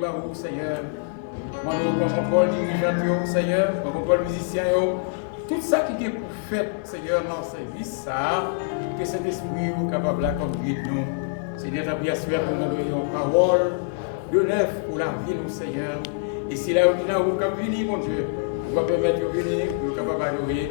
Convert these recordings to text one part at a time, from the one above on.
Barou, Seigneur. Moi, comme Paul dirigeant, Seigneur, comme Paul musicien, tout ça qui est pour faire, Seigneur, dans le service, ça, que cet esprit est capable de conduire nous. Seigneur, ta prière pour nous donner une parole de neuf pour la vie, nous, Seigneur. Et si là, on a venir, mon Dieu, on va permettre de venir, nous capable d'adorer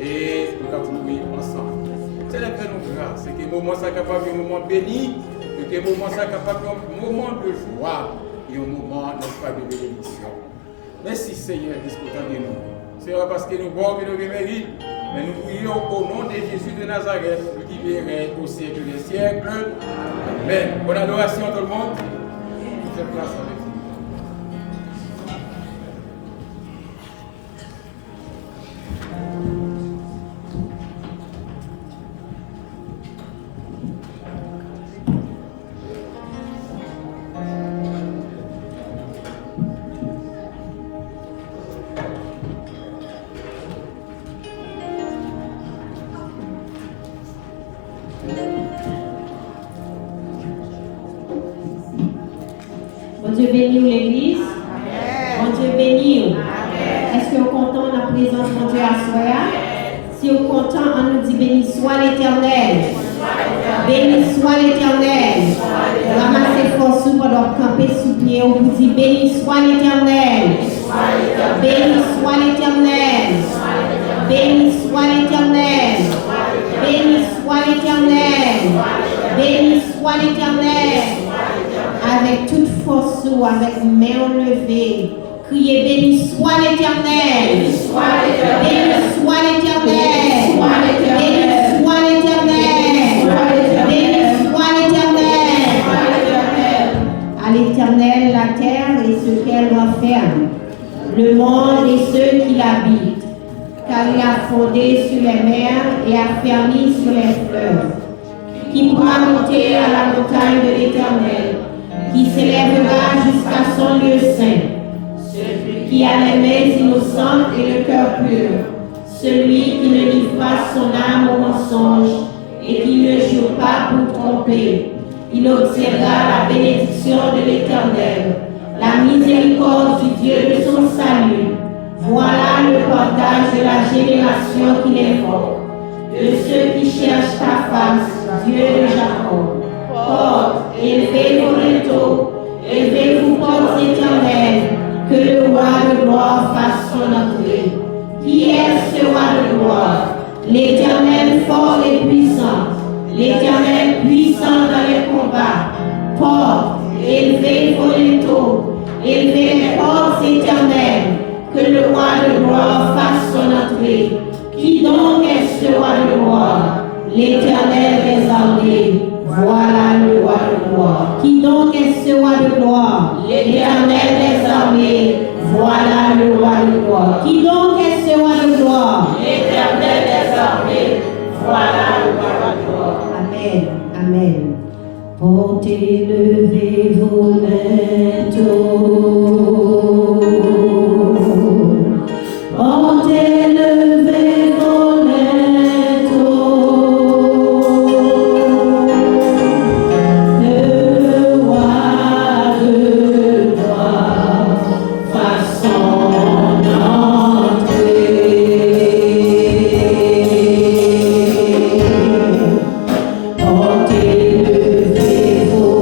et nous capable de ensemble. C'est la paix, nous, grâce. C'est que le moment, ça capable de un moment béni, et que le moment, ça capable de un moment de joie et un moment, n'est-ce pas, de bénédiction. Merci, Seigneur, de ce que de nous. C'est parce que nous voyons que nous mérites, mais nous prions au nom de Jésus de Nazareth, qui vient au siècle des siècles. Amen. Bonne adoration tout le monde. Faites place avec vous. Dieu bénit l'église. Bon Dieu bénit. Est-ce que vous êtes content de la présence de Dieu à soi? Si vous êtes content, on nous dit béni soit l'Éternel. Béni soit l'Éternel. Ramassez force pendant camper sous pied. On vous dit béni soit l'Éternel. Béni soit l'Éternel. Béni soit l'Éternel. Béni soit l'Éternel. Béni soit l'Éternel. Avec toute force ou avec main levée, criez béni soit l'Éternel. Béni soit l'Éternel. Béni soit l'Éternel. Béni soit l'Éternel. À l'Éternel la terre et ce qu'elle renferme, le monde et ceux qui l'habitent, car il a fondé sur les mers et a fermé sur les fleuves. Qui pourra monter à la montagne de l'Éternel, qui s'élèvera jusqu'à son lieu saint, celui qui a les mains innocentes et le cœur pur, celui qui ne livre pas son âme au mensonge et qui ne jure pas pour tromper. Il obtiendra la bénédiction de l'Éternel, la miséricorde du Dieu de son salut. Voilà le partage de la génération qui l'invoque, de ceux qui cherchent ta face, Dieu de Jacob. Portes, élevez vos linteaux, élevez-vous, portes éternelles, que le roi de gloire fasse son entrée. Qui est ce roi de gloire? L'Éternel fort et puissant, l'Éternel puissant dans les combats. Portes, élevez vos linteaux, élevez les portes éternelles, que le roi de gloire fasse son entrée. Qui donc est ce roi de gloire? L'Éternel des armées. Voilà le roi de gloire. Qui donc est ce roi de gloire? L'Éternel des armées. Voilà le roi de gloire. Qui donc est ce roi de gloire? L'Éternel des armées. Voilà le roi de gloire. Amen. Amen. Portez, levez vos linteaux. Portez, levez vos linteaux. Portez, levez vos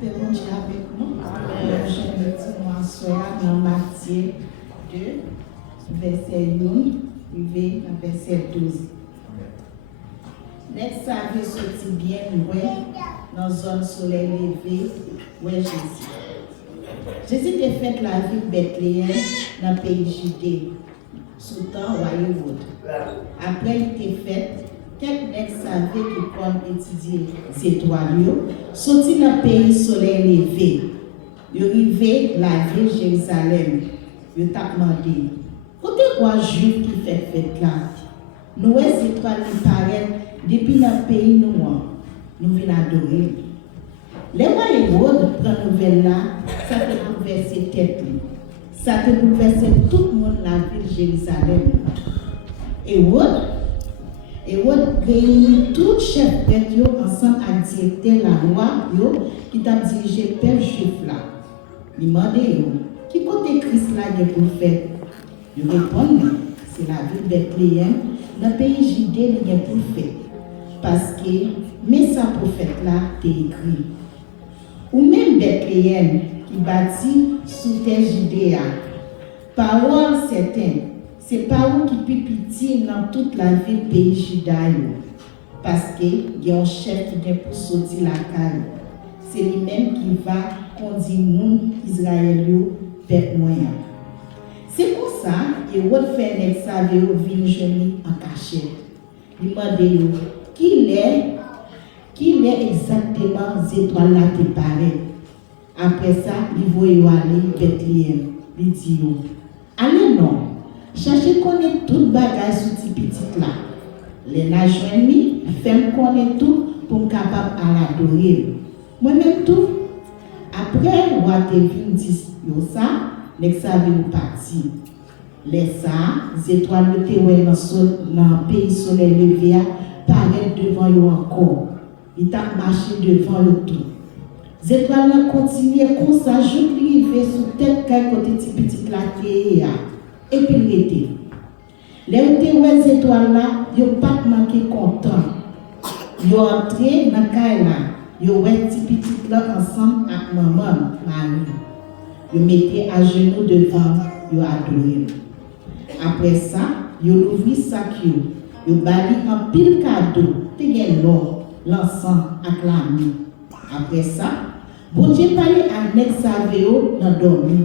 paix de Dieu avec nous. Je me dis, moi, soir, dans Matthieu 2, verset 1, arrivé à verset 12. Next savait sorti bien loin dans zone soleil levé, où est Jésus. Jésus était fait la ville de Bethléem dans le pays Judée, sous temps royaume. Après, il était fait, quelques nègres savaient qui comme étudier ces étoiles, sorti dans le pays soleil levé. Ils arrivaient la ville Jérusalem. Ils t'a demandé, côté quoi juif qui fait fête là? Nous, ces étoiles qui paraissent depuis notre pays noir, nous venons adorer. Les rois Hérode prennent nouvelle là, ça fait bouleverser tête. Ça fait bouleverser tout le monde la ville Jérusalem. Hérode réunit tout chef bête ensemble à directeur la loi qui t'a dirigé le peuple juif là. Il demande qui côté Christ là pour faire? Il répond, c'est la ville Bethléem, dans le pays Judée il y a pour faire. Parce que, mais sa prophète là, t'es écrit. Ou même Bethléem, qui bâtit sous terre Judéa. Parole certaine, c'est parole qui peut pitié dans toute la ville pays Judaï. Parce que, il y a un chef qui vient pour sortir la caille. C'est lui-même qui va conduire nous, Israël, vers moyen. C'est pour ça que Hérode fait un examen venir jeune en cachette. Il m'a dit qui est exactement ces étoiles là qui paraissent. Après ça, il va aller Bethléem. Il dit allez non, cherchez connaître toute bagage sur ces petites là. Les nageoires fait connaître tout pour être capable à l'adorer. Moi-même tout. Après, on va te venir dire ça. Les savez parti. Les étoiles de dans le pays soleil levé paraissent devant eux encore. Ils t'a marché devant eux tout. Les étoiles continuent comme ça, je privé sous tête qu'un côté petit la qui et puis l'été. Les étoiles là, ils n'ont pas manqué content. Ils ont entré dans le cas là. Ils ont petit là ensemble avec maman, Marie. Ils mettaient à genoux devant, ils adoré. Après ça, ils ouvrirent sac, ils bali en pile cadeau, ils l'or, l'encens avec la nuit. Après ça, bon Dieu parlait à Nexaveo dans dormi.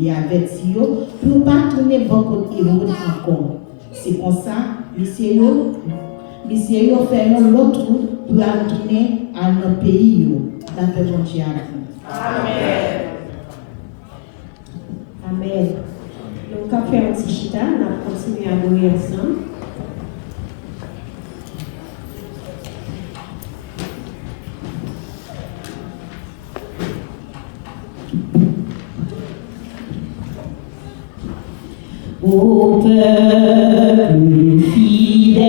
Il avait dit pour ne pas tourner beaucoup de Hérode encore. C'est comme ça, monsieur fait l'autre route pour tourner à notre pays. D'après mon Dieu. Amen. Amen. Donc, on fait un petit chita, on a continué à adorer ensemble. Ô peuple fidèle,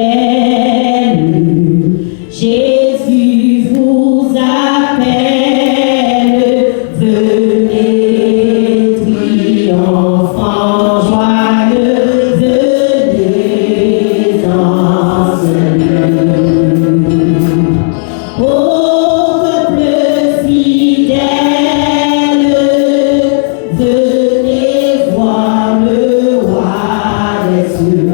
Jésus vous appelle, venez triomphant joyeux, venez enseigner. Ô peuple fidèle, venez voir le roi des cieux.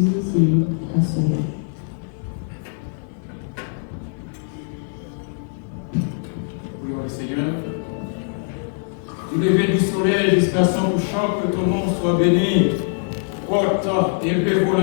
Merci, c'est Pasteur. Prions le Seigneur. Du lever du soleil jusqu'à son couchant, que ton nom soit béni. Porte, élevé volontaire.